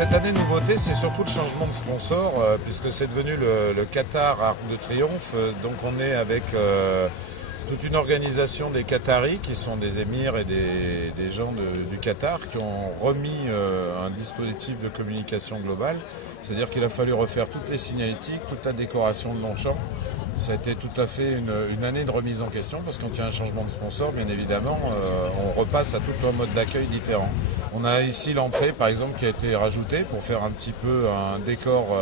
Cette année, nouveauté, c'est surtout le changement de sponsor, puisque c'est devenu le Qatar Arc de Triomphe. Donc on est avec toute une organisation des Qataris, qui sont des émirs et des gens du Qatar, qui ont remis un dispositif de communication globale. C'est-à-dire qu'il a fallu refaire toutes les signalétiques, toute la décoration de Longchamp. Ça a été tout à fait une année de remise en question, parce que quand il y a un changement de sponsor, bien évidemment, on repasse à tout un mode d'accueil différent. On a ici l'entrée, par exemple, qui a été rajoutée pour faire un petit peu un décor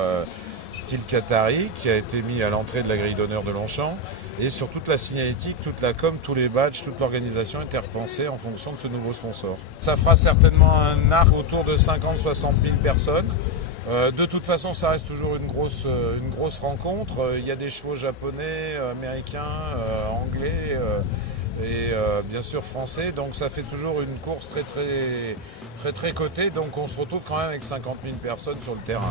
style qatari, qui a été mis à l'entrée de la grille d'honneur de Longchamp. Et sur toute la signalétique, toute la com, tous les badges, toute l'organisation a été repensée en fonction de ce nouveau sponsor. Ça fera certainement un arc autour de 50-60 000 personnes. De toute façon, ça reste toujours une grosse rencontre. Il y a des chevaux japonais, américains, anglais et bien sûr français. Donc ça fait toujours une course très cotée. Donc on se retrouve quand même avec 50 000 personnes sur le terrain.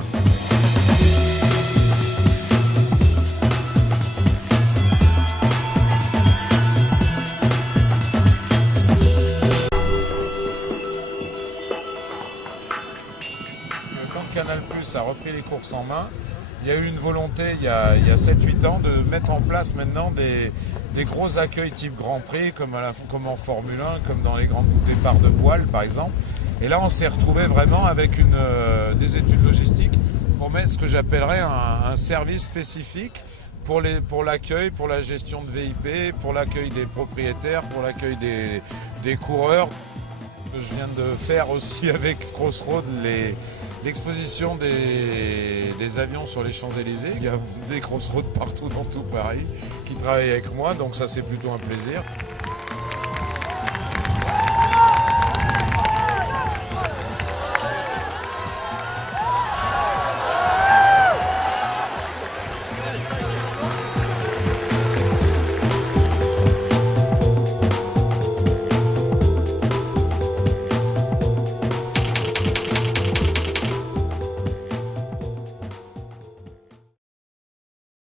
Quand Canal+ a repris les courses en main, il y a eu une volonté il y a 7-8 ans de mettre en place maintenant des gros accueils type Grand Prix, comme en Formule 1, comme dans les grands départs de voile par exemple. Et là on s'est retrouvé vraiment avec des études logistiques pour mettre ce que j'appellerais un service spécifique pour l'accueil, pour la gestion de VIP, pour l'accueil des propriétaires, pour l'accueil des coureurs. Je viens de faire aussi avec Crossroad l'exposition des avions sur les Champs-Élysées. Il y a des Crossroad partout dans tout Paris qui travaillent avec moi, donc ça c'est plutôt un plaisir.